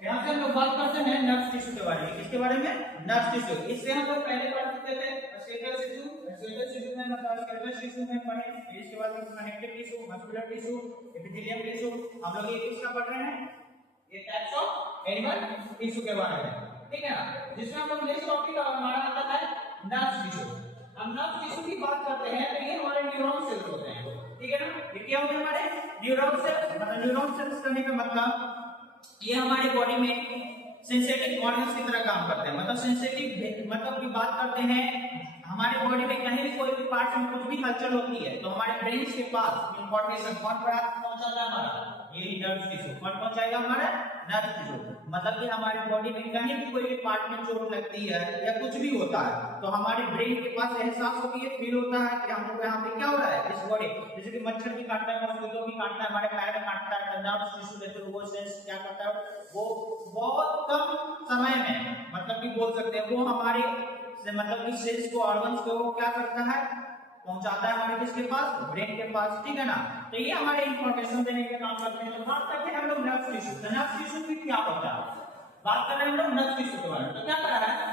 यहाँ से हम लोग बात करते हैं नर्व टिश्यू के बारे में। किसके बारे में? Nerve tissue. इससे हम लोग पहले पढ़ चुके थे स्केलेटल टिश्यू। स्केलेटल टिश्यू में मतलब स्केलेटल टिश्यू में पढ़े, इसके बाद में connective tissue, muscular tissue, epithelium tissue. हम लोग ये किसका पढ़ रहे हैं? ये टाइप्स ऑफ एनिमल टिश्यू के बारे में, ठीक है ना। जिसमें हम लोग नेक्स्ट टॉपिक हमारा आता है नर्व टिश्यू। हम नर्व टिश्यू की बात करते हैं तो ये हमारे न्यूरॉन सेल्स होते हैं, ठीक है ना। ये क्या होते हैं? हमारे न्यूरॉन सेल्स। मतलब न्यूरॉन सेल्स करने का मतलब ये हमारे बॉडी में सिंथेटिक ऑर्गन्स की तरह काम करते हैं। मतलब सिंथेटिक मतलब की बात करते हैं, हमारे बॉडी में कहीं भी कोई भी पार्ट में कुछ भी हलचल होती है तो हमारे ब्रेन के पास इंफॉर्मेशन कौन पहुंचाता है? हमारा ये नर्व टिश्यू। कौन पहुंचाएगा? हमारा नर्व टिश्यू। मतलब कि हमारे बॉडी में कहीं भी कोई भी पार्ट में चोट लगती है या कुछ भी होता है तो हमारे ब्रेन के पास एहसास होती है, फील होता है कि हम लोग यहाँ पे क्या हो रहा है इस बॉडी। जैसे कि मच्छर भी काटता है, मस्किटो भी काटता है, हमारे पैर में काटता है, नर्व टिश्यू के थ्रू वो सेंस क्या करता है, वो बहुत कम समय में मतलब कि बोल सकते हैं वो हमारे मतलब कि सेल्स को, ऑर्गन्स को वो क्या करता है, पहुंचाता है हमारे किसके पास? ब्रेन के पास, ठीक है ना। तो ये हमारे इंफॉर्मेशन देने का काम करते हैं। तो बात करते हैं हम लोग नर्व टिश्यू। तो नर्व टिश्यू भी क्या होता है? बात कर रहे हैं हम लोग नर्व टिश्यू के बारे में। तो क्या कर रहा है?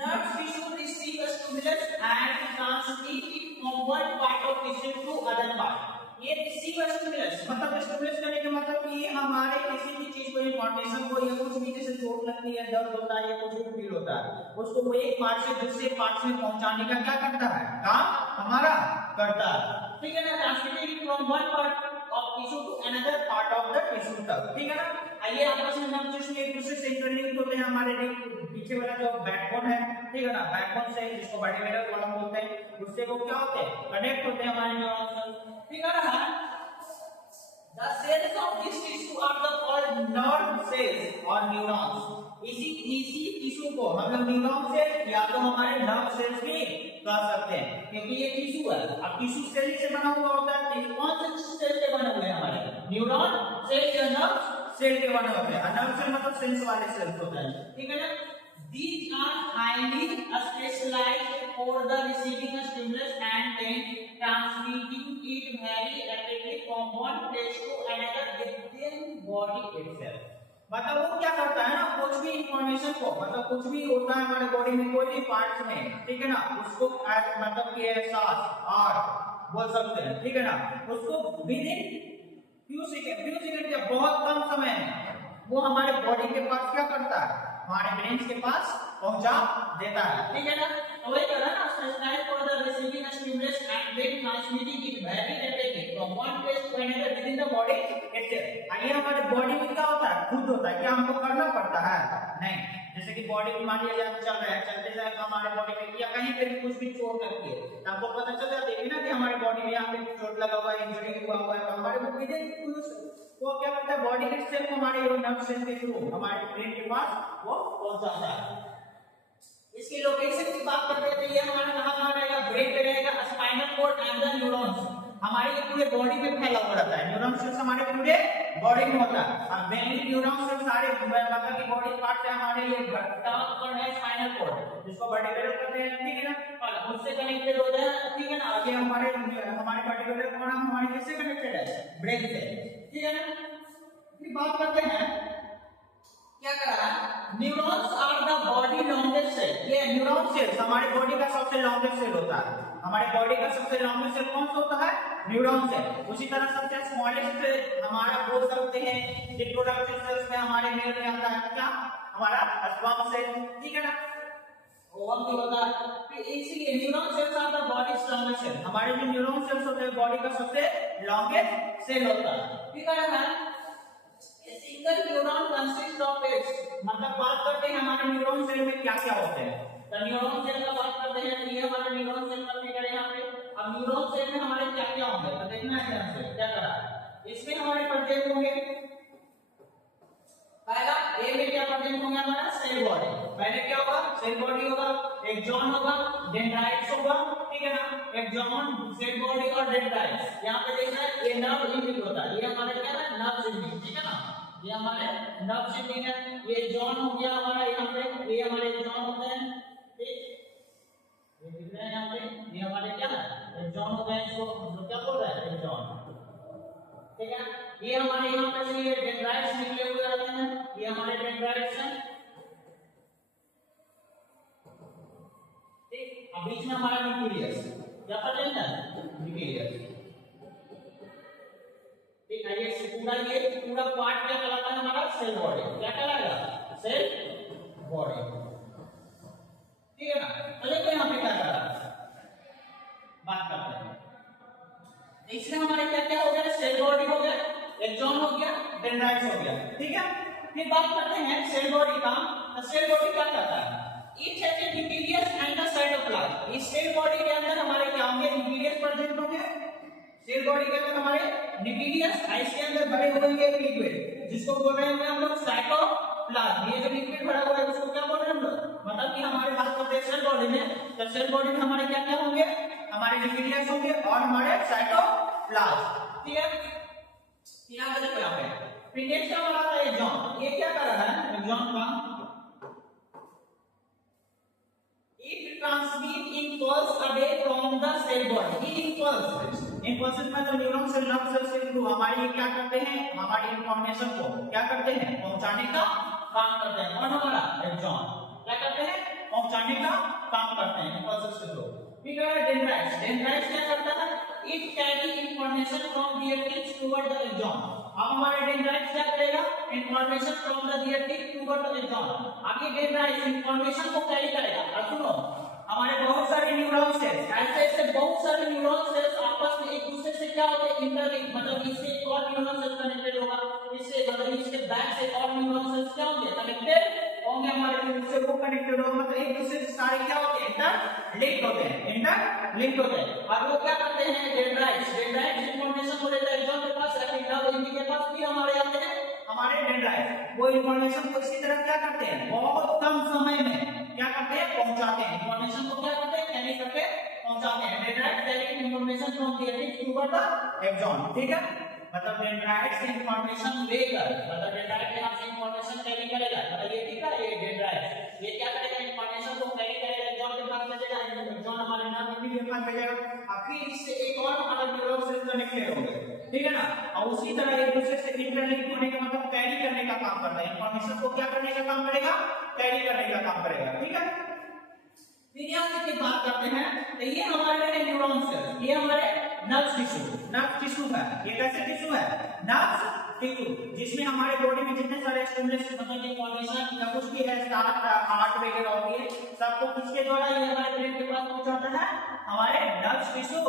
Nerve tissue receive stimulus and transmit it from one part of tissue to other part. ये रिसीव स्टिमुलस मतलब स्टिमुलस करने का मतलब कि ये हमारे किसी भी चीज को, इंफॉर्मेशन को या कुछ भी जैसे चोट लगती है, दर्द होता है या कुछ भी फील होता है उसको वो एक पार्ट से दूसरे पार्ट में पहुंचाने का क्या करता है? काम हमारा करता है, ठीक है ना। Transmitted from one part of tissue to another part of the tissue तक, ठीक है ना। आइए आपस में नर्व टिश्यू एक दूसरे से इंटरलिंक होते हैं। हमारे पीछे वाला जो बैकबोन है, ठीक है ना, बैकबोन से जिसको वर्टिब्रल कॉलम बोलते हैं उससे वो क्या होते हैं? कनेक्ट होते हैं हमारे न्यूरॉन सेल, ठीक है ना। The cells of this tissue are the called nerve cells or neurons. इसी टिश्यू को हम लोग न्यूरॉन सेल या तो हमारे नर्व सेल्स भी कह सकते हैं, क्योंकि ये टिश्यू है। अब टिश्यू सेल से बना हुआ होता है, तो कौन से सेल से बने हुए हैं? हमारे न्यूरॉन सेल या नर्व सेल के बने होते हैं। नर्व सेल मतलब सेल्स वाले सेल्स होते हैं, ठीक है ना। These are highly specialized for the receiving a stimulus and then transmitting it very rapidly from one place to another within body itself. मतलब वो क्या करता है ना, कुछ भी इंफॉर्मेशन को, मतलब कुछ भी होता है हमारे बॉडी में कोई भी पार्ट्स में, ठीक है ना, उसको मतलब कि एहसास और बोल सकते हैं, ठीक है ना, उसको विद इन फ्यू सेकंड या बहुत कम समय में वो हमारे बॉडी के पास क्या करता है? हमारे ब्रेन के पास पहुंचा देता है, ठीक है ना। तो वही कह रहा है ना, specialized for the receiving stimulus and then transmitting it very rapidly from one place to another within the body itself. आइए हमारे बॉडी में क्या होता है? खुद होता है, क्या हमको करना पड़ता है? नहीं। जैसे कि बॉडी में मान लिया चल रहा है, चलते जाए तो हमारे बॉडी में या कहीं पे भी कुछ भी चोट लगती है तो हमको पता चल जाता है ना कि हमारे बॉडी में यहाँ पे चोट लगा हुआ है, इंजरी हुआ हुआ है, तो हमारे को विद इन वो क्या करता है? बॉडी इटसेल्फ हमारे नर्व सेल के थ्रू हमारे ब्रेन के पास वो पहुंचाता है। इसकी लोकेशन की बात करते हैं तो ये हमारा कहां रहेगा? ब्रेन पे रहेगा, spinal cord and the neurons. हमारे ये पूरे बॉडी में फैला हुआ रहता है। न्यूरॉन सेल्स हमारे पूरे बॉडी में होता है। अब मेनली न्यूरॉन सेल्स सारे मतलब कि बॉडी पार्ट है हमारे ये टर्म है स्पाइनल कॉर्ड, जिसको वर्टिब्रल कहते हैं, ठीक है ना, और उससे कनेक्टेड होता है, ठीक है ना। ये हमारे वर्टिब्रल कॉलम हमारे किससे कनेक्टेड है? ब्रेन से, ठीक है ना। फिर बात करते हैं क्या कर रहा है? Neurons are the body longest cell. ये न्यूरॉन सेल्स हमारे बॉडी का सबसे लॉन्गेस्ट सेल होता है। हमारे बॉडी का सबसे लॉन्गेस्ट सेल कौन सा होता है? Neuron cell. उसी तरह सबसे स्मॉलेस्ट हमारा बोल सकते हैं रिप्रोडक्टिव सेल्स में हमारे मेल में आता है क्या? हमारा स्पर्म सेल, ठीक है ना, ओवम भी होता है। फिर इसीलिए neuron cells are the body's longest cell. हमारे जो न्यूरॉन सेल्स होते हैं बॉडी का सबसे लॉन्गेस्ट सेल होता है, ठीक है ना। सिंगल न्यूरॉन कंसिस्ट ऑफ एट्स। मतलब बात करते हैं हमारे न्यूरॉन सेल में क्या क्या होते हैं। तो न्यूरॉन सेल का बात करते हैं तो ये हमारे न्यूरॉन सेल का फिगर है यहाँ पे। अब न्यूरॉन सेल में हमारे क्या क्या होंगे तो देखना है ध्यान से क्या करा। इसमें हमारे प्रोजेक्ट होंगे, पहला ए में क्या प्रोजेक्ट होंगे? हमारा सेल बॉडी। पहले क्या होगा? सेल बॉडी होगा, एक जॉन होगा, डेंड्राइट्स होगा, ठीक है ना, एक जॉन, सेल बॉडी और डेंड्राइट्स। यहाँ पे देखना है ये नर्व इंडिक होता है, ये हमारे क्या है? नर्व इंडिक, ठीक है ना, ये हमारे नर्व इंडिक है। ये जॉन हो गया हमारा यहाँ पे, ये हमारे जॉन होते हैं, ठीक, ये दिख रहे हैं यहाँ पे, ये हमारे क्या है? एक जॉन होता है, इसको हम लोग क्या बोल रहे हैं? एक जॉन, ठीक है। ये हमारे यहाँ पे से ये डेंड्राइट्स निकले हुए रहते हैं, ये हमारे डेंड्राइट्स हैं, ठीक। अब बीच में हमारा न्यूक्लियस, क्या पता है न्यूक्लियस, ठीक है। ये पूरा पार्ट क्या कहलाता है हमारा सेल बॉडी, क्या कहलाएगा सेल बॉडी, ठीक है ना। तो देखो यहाँ पे क्या कर रहा है, बात करते हैं। इसमें हमारे क्या क्या हो गया, सेल बॉडी हो गया, एक्सॉन हो गया, डेंड्राइट्स हो गया, ठीक है। फिर बात करते हैं सेल बॉडी का। तो सेल बॉडी क्या करता है, each has a nucleus and a cytoplasm. इस सेल बॉडी के अंदर हमारे क्या होंगे, न्यूक्लियस प्रेजेंट होंगे, सेल बॉडी के अंदर हमारे न्यूक्लियस, इसके अंदर भरे हुए होंगे लिक्विड, जिसको बोल रहे हैं हम लोग साइटोप्लाज्म। ये जो लिक्विड भरा हुआ है उसको क्या बोल रहे हैं हम लोग, मतलब कि हमारे बात करते हैं सेल बॉडी में, तो सेल बॉडी में हमारे क्या क्या होंगे, हमारे न्यूक्लियस होंगे और हमारे साइटोप्लाज्म, ठीक है। यहाँ देखो यहाँ पे फिर नेक्स्ट हमारा आता है एक्सॉन। ये क्या कर रहा है एक्सॉन का, it transmit impulse away from the cell body. Impulse मतलब न्यूरॉन से नर्व सेल के थ्रू हमारी क्या करते हैं, हमारी इंफॉर्मेशन को क्या करते हैं, पहुंचाने का काम करते हैं। और हमारा एक्सॉन क्या करते हैं, पहुंचाने का काम करते हैं इंपल्स के थ्रू। फिर डेंड्राइट्स, डेंड्राइट्स क्या करता है, it carry information from the tips toward the axon. अब हमारे डेंड्राइट्स क्या करेगा, information from the tip toward the axon. अब ये डेंड्राइट्स इंफॉर्मेशन को कैरी करेगा। अब सुनो, हमारे बहुत सारे न्यूरॉन सेल्स, ऐसे बहुत सारे न्यूरॉन सेल्स आपस में एक दूसरे से क्या होते हैं, इंटरलिंक, मतलब इससे एक और न्यूरॉन सेल कनेक्टेड होगा, इससे मतलब इसके बैक से और न्यूरॉन सेल्स क्या होंगे, कनेक्टेड होंगे, हमारे इससे वो कनेक्टेड होगा, मतलब एक दूसरे से सारे क्या होते हैं, इंटरलिंक होते हैं, इंटरलिंक होते हैं। और वो क्या करते हैं, डेंड्राइट्स, डेंड्राइट्स इंफॉर्मेशन को लेकर एक्सॉन के पास रखेगा, वो इनके पास भी हमारे आते हैं हमारे डेंड्राइट्स, वो इंफॉर्मेशन को इसी तरह क्या करते हैं, बहुत कम समय में क्या करते हैं, पहुंचाते हैं। इंफॉर्मेशन को क्या करते हैं, कैरी करके पहुंचाते हैं। Dendrites carry information from the tip toward the axon, ठीक है। मतलब डेंड्राइट्स इंफॉर्मेशन लेकर, मतलब डेंड्राइट यहां से इंफॉर्मेशन कैरी करेगा, मतलब ये ठीक है, ये डेंड्राइट ये क्या करेगा, इंफॉर्मेशन को कैरी करेगा, एक्सॉन के पास भेजेगा, एक्सॉन हमारे नर्व के पास भेजेगा, फिर इससे एक और हमारा न्यूरॉन सेल कनेक्टेड होंगे, ठीक है ना। और उसी तरह एक दूसरे से इंटरलिंक होने का मतलब कैरी करने का काम करता है, इंफॉर्मेशन को क्या करने का काम करेगा, कैरी करने का काम करेगा, ठीक है। फिर यहाँ की बात करते हैं, तो ये हमारे न्यूरॉन सेल, ये हमारे नर्व टिश्यू है। ये कैसे टिश्यू है, नर्व टिश्यू, जिसमें हमारे बॉडी में जितने सारे स्टिमुलस मतलब इंफॉर्मेशन या कुछ भी है, हार्ट वगैरह होती है, सबको किसके द्वारा ये हमारे ब्रेन के पास पहुंचाता है, हमारे नर्व टिश्यू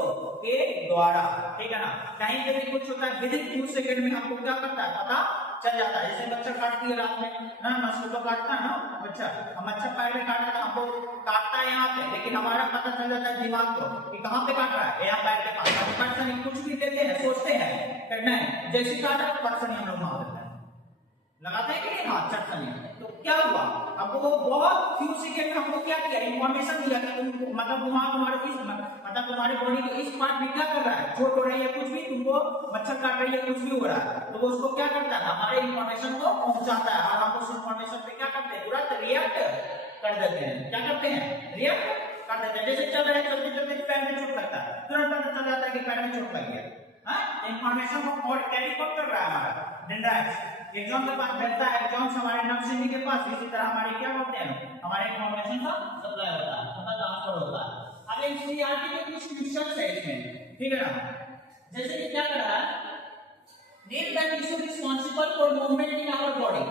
के द्वारा, ठीक है ना। कहीं पे भी कुछ होता है, विद इन 2 सेकंड में हमको क्या करता है, पता चल जाता है। जैसे बच्चा काटती है रात में ना, मस्कुलो काटता है ना बच्चा, हम बच्चा पैर में काटा था, हमको काटता है यहाँ पे, लेकिन हमारा पता चल जाता है दिमाग को कि कहाँ पे काट रहा है, यहाँ पैर पे काट रहा है। पर्सन कुछ भी लेते हैं, सोचते हैं करना है, जैसे काटा पर्सन हम लोग मार देते हैं, लगाते हैं कि नहीं हाथ चटकनी। तो क्या हुआ, अब वो बहुत फ्यू सेकंड में हमको क्या किया, इंफॉर्मेशन दिया कि तुमको मतलब वहां तुम्हारे इस मतलब तुम्हारे बॉडी के इस पार्ट में क्या कर रहा है, चोट हो रही है, कुछ भी तुमको मच्छर काट रही है, कुछ भी हो रहा है, तो वो उसको क्या करता है, हमारे इंफॉर्मेशन को पहुंचाता है, और हम उस इंफॉर्मेशन पे क्या करते हैं, तुरंत रिएक्ट कर देते हैं। क्या करते हैं, रिएक्ट कर देते हैं। जैसे चल रहे हैं, चलते चलते पैर में चोट लगता है, तुरंत पता चल जाता है कि पैर में चोट लग गया, इंफॉर्मेशन को और कैरी कर रहा है हमारा डेंड्राइट्स। एक्सॉन के पास भेजता है, एक्सॉन हमारे नर्व सेल के पास, इसी तरह हमारे क्या होते हैं, हमारे इंफॉर्मेशन का सप्लाई होता है, मतलब ट्रांसफर होता है। अब एनसीईआरटी के कुछ क्वेश्चंस है इसमें, ठीक है ना। जैसे कि क्या कर रहा है, name the tissue responsible for movement in our body.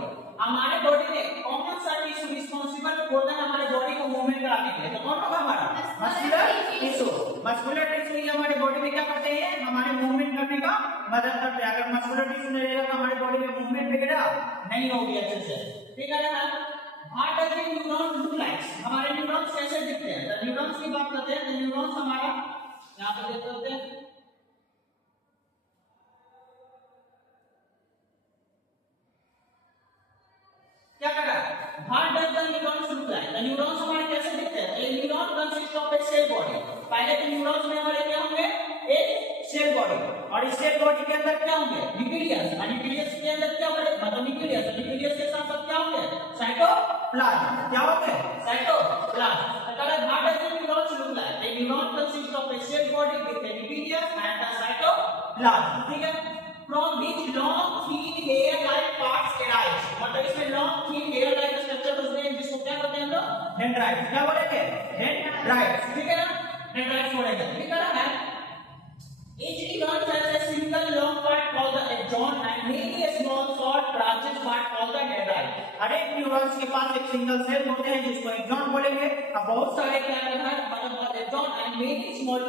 हमारे बॉडी में कौन सा टिश्यू रिस्पांसिबल होता है हमारे बॉडी को मूवमेंट कराने के लिए, तो कौन होगा हमारा मस्कुलर टिश्यू। मस्कुलर टिश्यू ही हमारे बॉडी में क्या करते हैं, हमारे मूवमेंट करने का मदद करते हैं। अगर मस्कुलर टिश्यू नहीं रहेगा तो हमारे बॉडी में मूवमेंट वगैरह नहीं होगी अच्छे से, ठीक है ना। How does the neuron look like, हमारे न्यूरॉन्स कैसे दिखते हैं, तो न्यूरॉन्स की बात करते हैं। तो न्यूरॉन्स हमारा यहां पे देखते होते हैं, क्या कर रहा है, how does the neurons look like, the neurons हमारे कैसे दिखते हैं। A neuron consist of a cell body, पहले तो न्यूरॉन्स में हमारे क्या होंगे, एक सेल बॉडी, और इस सेल बॉडी के अंदर क्या होंगे, न्यूक्लियस, और न्यूक्लियस के अंदर क्या होंगे, मतलब न्यूक्लियस, न्यूक्लियस के साथ साथ क्या होंगे, साइटोप्लाज्म, क्या होंगे, साइटोप्लाज्म। अगर how does the neurons look like, a neuron consist of a cell body with a nucleus and a cytoplasm, ठीक है। फ्रॉम व्हिच लॉन्ग डेंड्राइट्स, क्या बोलेंगे? डेंड्राइट्स, ठीक है ना, डेंड्राइट्स बोलेंगे, ठीक है ना। Each neuron has a single long part called the axon and many small short branches part called the dendrite. हर एक न्यूरॉन्स के पास एक सिंगल सेल होते हैं जिसको एक्सॉन बोलेंगे। अब बहुत सारे क्या है मतलब axon and many small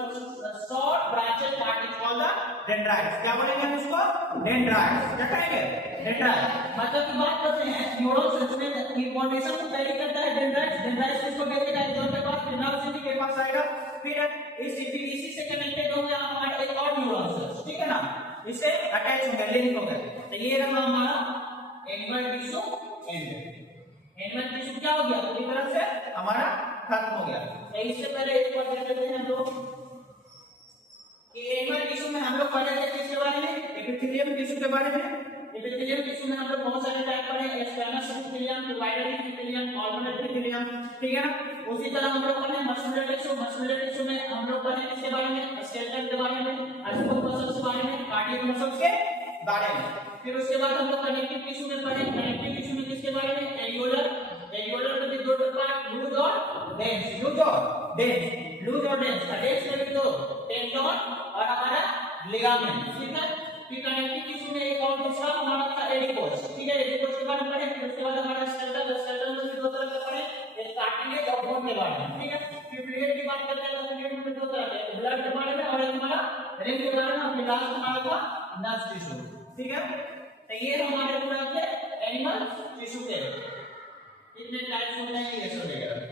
short branches part is called the dendrites, क्या बोलेंगे हम इसको? डेंड्राइट्स, क्या कहेंगे? डेंड्राइट। मतलब की बात करते हैं न्यूरॉन्स इसमें इंफॉर्मेशन को कैरी करता है डेंड्राइट्स, डेंड्राइट्स किसको भेजेगा? एक्सॉन के पास, नर्व के पास आएगा, फिर इसी से कनेक्टेड होंगे हमारे एक और न्यूरॉन्स, ठीक है ना, इससे अटैच होंगे, लिंक होंगे। तो ये रहा हमारा animal tissue and animal tissue क्या हो गया? पूरी तरह से हमारा खत्म हो गया। तो इससे पहले एक बार देख लेते हैं हम लोग कि एनिमल टिश्यू में हम लोग पढ़े थे किसके बारे में? एपिथेलियम टिश्यू के बारे में। एपिथेलियम टिश्यू में हम लोग बहुत सारे टाइप पढ़े, squamous epithelium, divided epithelium, columnar epithelium, ठीक है ना। उसी तरह हम लोग पढ़े मस्कुलर टिश्यू, मस्कुलर टिश्यू में हम लोग पढ़े किसके बारे में? स्केलेटन के बारे में, स्मूथ मसल्स के बारे में, कार्डियक मसल्स के बारे में। फिर उसके बाद हम लोग कनेक्टिव टिश्यू में पढ़े, कनेक्टिव टिश्यू में किसके बारे में? एरियोलर, एरियोलर में भी दो पार्ट, लूज और डेंस, लूज और डेंस, लूज और डेंस, डेंस में भी दो, टेंडन और हमारा लिगामेंट, ठीक है। फिर कनेक्टिव टिश्यू में एक और दूसरा हमारा था एडिपोस, ठीक है, एडिपोस के बारे में पढ़े। फिर उसके बाद हमारा स्केलेटन, स्केलेटन में भी दो तरह के पढ़े, एक कार्टिलेज और बोन के बारे में, ठीक है। फिर फ्लूइड की बात करते हैं तो फ्लूइड में दो तरह के, ब्लड के बारे में और एक हमारा रिंग के बारे में, फिर लास्ट हमारा था नर्व टिश्यू, ठीक है। तो ये हमारे पूरा के एनिमल टिश्यू के इतने टाइप्स होते हैं ये सब वगैरह,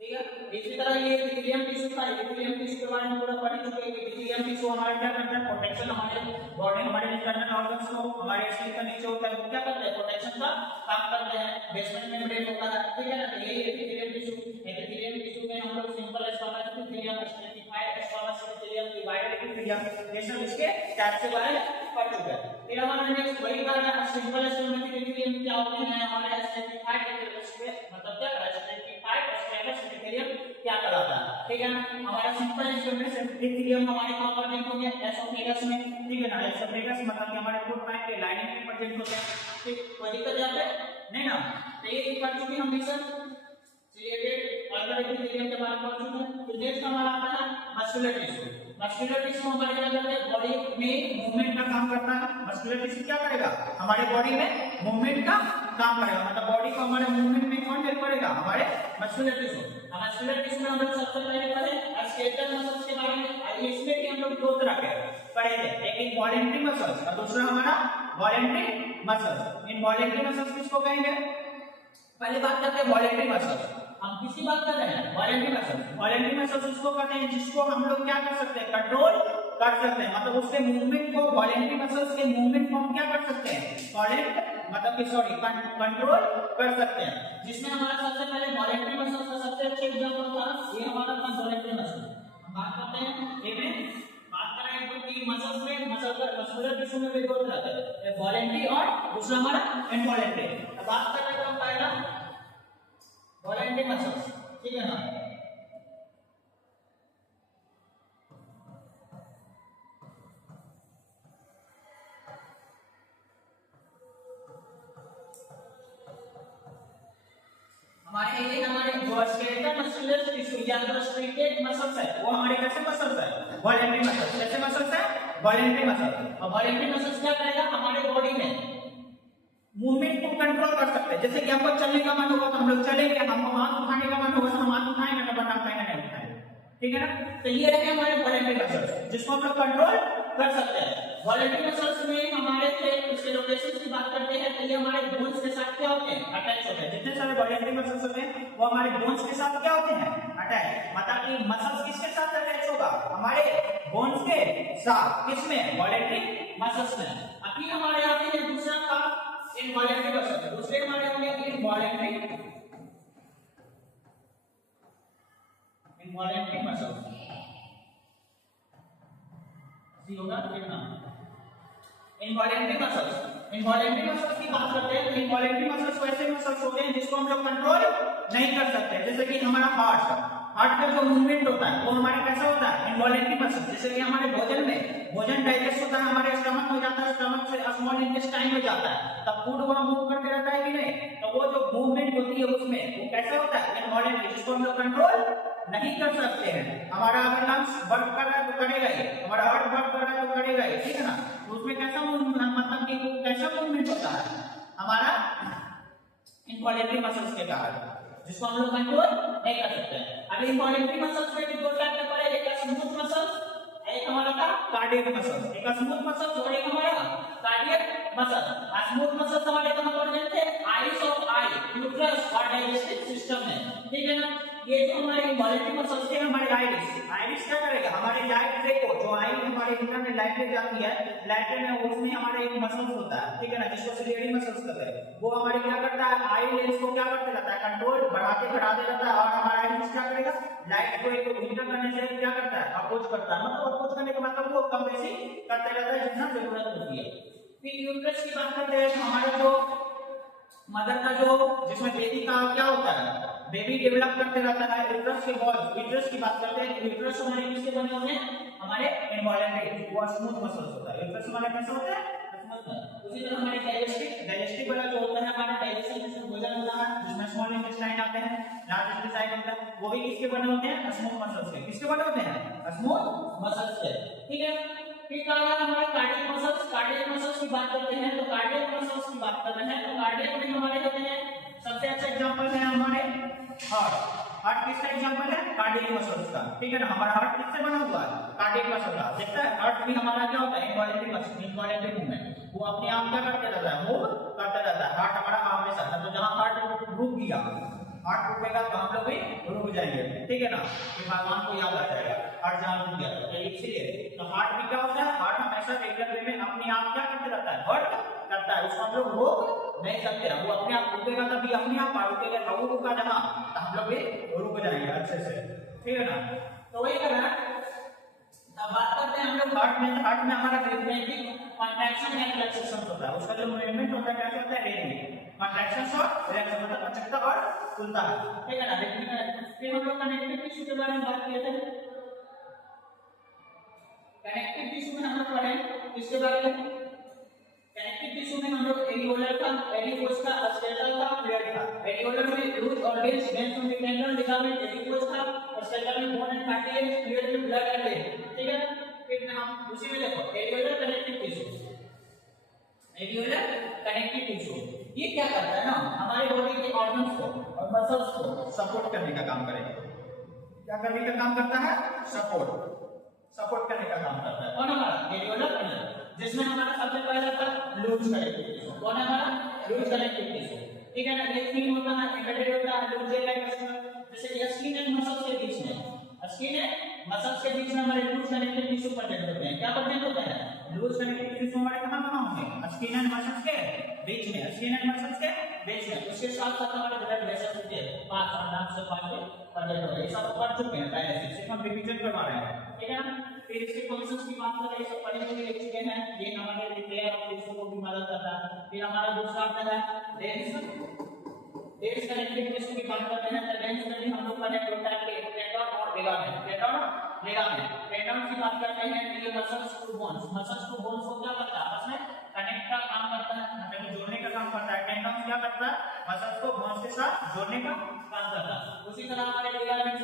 ठीक है। इसी तरह ये एपिथेलियम टिश्यू था, एपिथेलियम टिश्यू के बारे में पूरा पढ़ चुके हैं। एपिथेलियम टिश्यू हमारा क्या करता है? प्रोटेक्शन, हमारे बॉडी, हमारे इंटरनल ऑर्गन्स को हमारे स्किन का नीचे होता है वो क्या करता है? प्रोटेक्शन का काम करते हैं, बेसमेंट मेम्ब्रेन होता है, ठीक है ना। ये एपिथेलियम टिश्यू, एपिथेलियम टिश्यू में हम लोग simple squamous epithelium, stratified squamous epithelium, divided epithelium, ये सब इसके टाइप के बारे में पढ़ चुके हैं। फिर हमारा नेक्स्ट वही बात है सिंपल स्क्वामस एपिथेलियम क्या होते हैं? हमारे स्ट्रेटिफाइड एपिथेलियम मतलब क्या है? स्ट्रेटिफाइड स्क्वामस एपिथेलियम क्या कहलाता है, ठीक है ना। हमारा सिंपल स्क्वामस एपिथेलियम हमारे कहां प्रेजेंट होंगे? एसोफेगस में, ठीक है ना। एसोफेगस मतलब कि हमारे फूड पाइप के लाइनिंग में प्रेजेंट होते हैं, ठीक, कोई दिक्कत यहाँ पे नहीं ना। तो ये पढ़ चुके हम मिशन सिलिएटेड ऑर्गन एपिथेलियम के बारे में पढ़ चुके हैं। तो नेक्स्ट हमारा आता है मस्कुलर टिश्यू। मस्कुलर टिश्यू हमारे क्या करता है? बॉडी में मूवमेंट का काम करता है। मस्कुलर टिश्यू क्या करेगा? हमारे बॉडी में मूवमेंट का काम करेगा, मतलब बॉडी को हमारे मूवमेंट में कौन हेल्प करेगा? हमारे मस्कुलर टिश्यू। मस्कुलर टिश्यू में हम लोग सबसे पहले पढ़े स्केलेटल मसल्स के बारे में, और इसमें भी हम लोग दो तरह के पढ़े थे, एक इनवॉलेंटरी मसल्स और दूसरा हमारा वॉलेंटरी मसल्स। इनवॉलेंटरी मसल्स किसको कहेंगे? पहले बात करते हैं वॉलेंटरी मसल्स। हम किसकी बात कर रहे हैं? Voluntary muscles. वॉलेंटरी मसल्स उसको कहते हैं जिसको हम लोग क्या कर सकते हैं? कंट्रोल कर सकते हैं, मतलब उसके मूवमेंट को, वॉलेंटरी मसल्स के मूवमेंट को हम क्या कर सकते हैं? मतलब कि सॉरी कंट्रोल कर सकते हैं। जिसमें हमारा सबसे पहले वॉलेंटरी मसल्स का सबसे अच्छा एग्जांपल था ये हमारा था वॉलेंटरी मसल। हम बात करते हैं इसमें बात कर रहे हैं कि मसल्स में मस्कुलर टिश्यू में भी दो तरह के, एक वॉलेंटरी और दूसरा हमारा इनवॉलेंटरी। अब बात कर रहे हैं पहला वॉलेंटरी मसल्स, ठीक है ना। हमारे जो स्केलेटल मस्कुलर टिश्यू या जो स्ट्रेटेड मसल्स है वो हमारे कैसे मसल्स है? Voluntary muscles. कैसे मसल्स है? Voluntary muscles. और वॉलेंटरी मसल्स क्या करेगा? हमारे बॉडी में मूवमेंट को कंट्रोल कर सकते हैं। जैसे कि हमको चलने का मन होगा तो हम लोग चलेंगे, हमको हाथ उठाने का मन होगा तो हम हाथ उठाएंगे, बट हम कहीं नहीं उठाएंगे, ठीक है ना। तो ये रहे हमारे वॉलेंटरी मसल्स जिसको हम लोग कंट्रोल कर सकते हैं। वॉलेंटरी मसल्स में हमारे इसके लोकेशन की बात करते हैं तो ये हमारे बोन्स के साथ क्या होते हैं? अटैच होते हैं। जितने सारे वॉलेंटरी मसल्स होते हैं वो हमारे बोन्स के साथ क्या होते हैं? अटैच। मतलब कि मसल्स किसके साथ अटैच होगा? हमारे बोन्स के साथ। किसमें? वॉलेंटरी मसल्स में। अभी हमारे आते हैं दूसरा का इनवॉलेंटरी मसल्स। दूसरे हमारे होंगे इनवॉलेंटरी मसल्स। सी होगा कितना? इनवॉलेंटरी मसल्स की बात करते हैं तो इनवॉलेंटरी मसल्स वैसे मसल्स होते हैं जिसको हम लोग कंट्रोल नहीं कर सकते। जैसे कि हमारा हार्ट का जो मूवमेंट होता है वो हमारे कैसा होता है? Involuntary muscles. जैसे कि हमारे भोजन डाइजेस्ट होता है, हमारे स्टमक में जाता है, स्टमक से स्मॉल इंटेस्टाइन में जाता है, तब फूड वहां मूव करते रहता है कि नहीं, तो वो जो मूवमेंट होती है उसमें वो कैसा होता है, इनवॉल्यूंटरी, जिसको हम लोग कंट्रोल नहीं कर सकते हैं। हमारा अगर लंग्स वर्क कर रहा है तो करेगा ही, हमारा हार्ट वर्क कर रहा है तो करेगा ही, ठीक है ना। तो उसमें कैसा मतलब कि कैसा मूवमेंट होता है हमारा इनवॉल्यूंटरी मसल्स के कारण, जिसको हम लोग कंट्रोल नहीं कर सकते हैं। अभी इनवॉल्यूंटरी मसल्स में भी दो टाइप के पड़े, एक स्मूथ मसल्स, एक हमारा था कार्डियक मसल्स। एक स्मूथ मसल्स और एक हमारा कार्डियक मसल। स्मूथ मसल्स हमारे कहां पर जाते हैं, आईज ऑफ आई, यूट्रस और डाइजेस्टिव सिस्टम में, ठीक है ना। ये जो हमारे इनवॉल्यूंटरी मसल्स थे, हमारे आइरिस क्या करेगा, हमारे लाइट रे को, जो आई हमारे इंटर में लाइट ले जाती है, लाइट रे में उसमें हमारे एक मसल्स होता है, ठीक है ना, जिसको सिलियरी मसल्स कहते हैं। वो हमारे क्या करता है, आई लेंस को क्या करते रहता है, कंट्रोल बढ़ाते रहता है, और हमारा आइरिस क्या करेगा, लाइट को एक इंटर करने से क्या करता है, अपोज करता है। मतलब अपोज करने का मतलब वो कम बेसी करते रहता है जितना जरूरत होती है। फिर यूट्रस की बात करते हैं, हमारा जो मदर का जो, जिसमें बेबी का क्या होता है, बेबी डेवलप करते रहता है, यूट्रस के वॉल, यूट्रस की बात करते हैं। यूट्रस हमारे किससे बने होते हैं, हमारे इनवॉल्यूंटरी, वो स्मूथ मसल्स होता है। यूट्रस हमारा कैसा होता है, स्मूथ। उसी तरह हमारे डाइजेस्टिव वाला जो होता है, हमारा डाइजेशन, जिसमें भोजन होता है, जिसमें स्मॉल इंटेस्टाइन आते हैं, लार्ज इंटेस्टाइन होता है, वो भी किसके बने होते हैं, स्मूथ मसल्स के। किसके बने होते हैं, स्मूथ मसल्स के, ठीक है। फिर क्या है हमारे कार्डियक मसल्स। कार्डियक मसल्स की बात करते हैं, तो कार्डियक मसल्स की बात कर रहे हैं, तो कार्डियक में हमारे होते हैं, सबसे अच्छा एग्जांपल है हमारे हार्ट। हार्ट किसका एग्जांपल है, कार्डियक मसल्स का, ठीक है ना। हमारा हार्ट किससे बना हुआ है, कार्डियक मसल का। देखता है हार्ट भी हमारा क्या होता है, इनवॉल्यूंटरी मसल, इनवॉल्यूंटरी मूवमेंट, वो अपने आप क्या करते रहता है, मूव करते रहता है। हार्ट हमारा हमेशा, तो जहां हार्ट रुक गया, हार्ट रुकेगा तो हम लोग भी रुक जाएंगे, ठीक है ना, कि भगवान को याद आ जाएगा हार्ट जहां रुक गया, तो इसलिए तो हार्ट भी क्या होता है, हार्ट हमेशा रेगुलर वे में अपने आप क्या करते रहता है, वर्क करता है, उसको हम लोग रोक नहीं सकते हैं। वो अपने आप रुकेगा तभी अपने आप रुकेगा, वो रुका जहां तो हम लोग भी रुक जाएंगे अच्छे से, ठीक है ना। तो वही कर रहा है। अब बात करते हैं हम लोग हार्ट में। हार्ट में हमारा रिदमिक कॉन्ट्रैक्शन या रिलैक्सेशन होता है, उसका जो मूवमेंट होता है कैसे होता है, रिदमिक कॉन्ट्रैक्शन और रिलैक्सेशन, मतलब लचकता और खुलता है, ठीक है ना, रिदमिक। फिर हम लोग कनेक्टिव टिश्यू के बारे में बात किए थे। कनेक्टिव टिश्यू में हम लोग पढ़े किसके बारे में, कनेक्टिव टिश्यू में हम लोग एरियोलर का, एडिपोज का, स्केलेटल का, फ्लूइड का। एरियोलर में रूट और वेन्स, वेन्स में टेंडन, लिगामेंट, एडिपोज का, स्केलेटल में बोन एंड कार्टिलेज, फ्लूइड में ब्लड एंड वेन, ठीक है। फिर हम उसी में देखो areolar connective tissue, areolar connective tissue ये क्या करता है ना, हमारे बॉडी के ऑर्गन्स को और मसल्स को सपोर्ट करने का काम करेगा। क्या करने का काम करता है, सपोर्ट करने का काम करता है। कौन हमारा एरियोलर कनेक्टिव, जिसमें हमारा सबसे पहला था लूज कनेक्टिव टिश्यू। कौन है हमारा, लूज कनेक्टिव टिश्यू, ठीक है ना। ये तीन होता है, एम्बेडेड होता है, लूज है, जैसे ये स्किन एंड मसल्स के बीच में, स्किन एंड मसल्स के बीच में हमारे लूज कनेक्टिव टिश्यू प्रेजेंट होते हैं। क्या प्रेजेंट होते हैं, लूज कनेक्टिव टिश्यू हमारे कहां होंगे, स्किन एंड मसल्स के बीच में, स्किन एंड मसल्स के बीच में। उसके साथ साथ हमारे ब्लड वेसल्स होते हैं, पास और नाक से पास में प्रेजेंट होते हैं। ये सब पढ़ चुके हैं पहले से, हम रिवीजन करवा रहे हैं, ठीक है ना। फिर इसके फंक्शंस की बात करें, ये सब पढ़े हुए लिख चुके हैं। ये हमारे रिपेयर ऑफ टिश्यू को भी मदद करता है। फिर हमारा दूसरा आता है डेंस कनेक्टिव टिश्यू की बात करते हैं, तो डेंस में भी हम लोग कनेक्ट होता है टेंडन और लिगामेंट, टेंडन और लिगामेंट। टेंडन की बात करते हैं, ये मसल्स टू बोन्स को क्या करता है, आपस में कनेक्ट का काम करता है, मतलब जोड़ने का काम करता है। टेंडन क्या करता है, मसल्स को बोन्स के साथ जोड़ने का काम करता है। उसी तरह हमारे लिगामेंट्स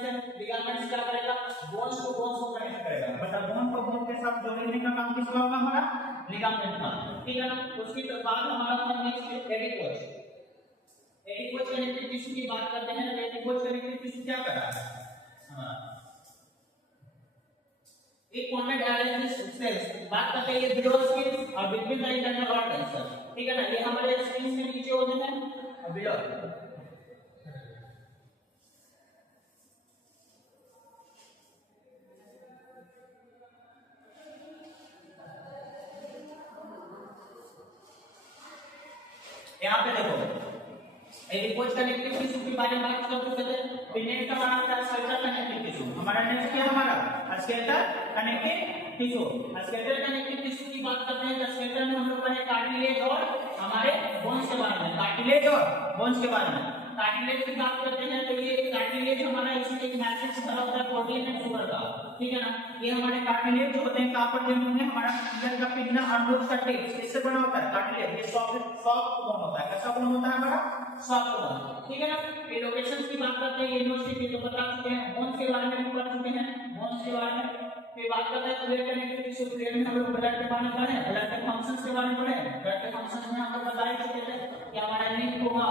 क्या करेगा, बोन्स को कनेक्ट करेगा, मतलब बोन को बोन के साथ जोड़ने का काम किसका होगा, हमारा लिगामेंट का, ठीक है ना। उसके बाद हमारा next adipose. Adipose connective tissue की बात करते हैं, तो एडिपोज कनेक्टिव टिश्यू क्या कर रहा है, एक कॉन्वेंट एनालिसिस सेल्स बात करते हैं, ये बिलो स्किन और बिटवीन द इंटरनल ऑर्गन्स, ठीक है ना। ये हमारे स्किन से नीचे होते हैं और बिलो। यहाँ पे देखो एडिपोज कनेक्टिव टिश्यू के बारे में बात कर चुके थे। फिर नेक्स्ट हमारा आता है स्केलेटल कनेक्टिव टिश्यू। हमारा नेक्स्ट क्या हमारा skeletal connective tissue. Skeletal connective tissue की बात करते हैं, तो स्केलेटल में हम लोग पढ़े कार्टिलेज और हमारे बोन्स के बारे में, कार्टिलेज और बोन्स के बारे में। कार्टिलेज की बात करते हैं तो ये कार्टिलेज हमारा इसमें एक मैट्रिक्स भरा होता है प्रोटीन एंड शुगर का, ठीक है ना। ये हमारे कार्टिलेज जो होते हैं कहां पर जन्म होंगे, हमारा पिलर का पिन्ना अनरोड का टेप इससे बना होता है कार्टिलेज। ये सॉफ्ट बोन होता है, कैसा बोन होता है हमारा, सॉफ्ट बोन, ठीक है ना। ये लोकेशंस की बात करते हैं, यूनिवर्सिटी तो बता चुके हैं, बोन्स के बारे में पढ़ चुके हैं, बोन्स के बारे में। फिर बात करते हैं फ्लूइड कनेक्टिविटी, सो फ्लूइड में हम लोग ब्लड के बारे में पढ़े, ब्लड के फंक्शंस के बारे में पढ़े। ब्लड के फंक्शंस में हम लोग बता चुके थे कि हमारा लिंक होगा,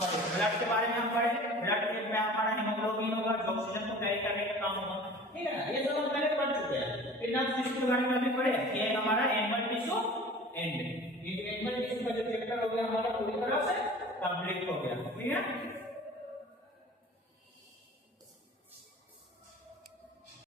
सॉरी ब्लड के बारे में हम पढ़े, ब्लड में हमारा हीमोग्लोबिन होगा जो ऑक्सीजन को कैरी करने का काम होगा, ठीक है ना। ये सब हम पहले पढ़ चुके हैं। फिर नर्व टिश्यू के बारे में भी पढ़े, ये हमारा एनिमल टिश्यू एंड ये एनिमल टिश्यू का जो चैप्टर हो गया हमारा पूरी तरह से कंप्लीट हो गया, ठीक है।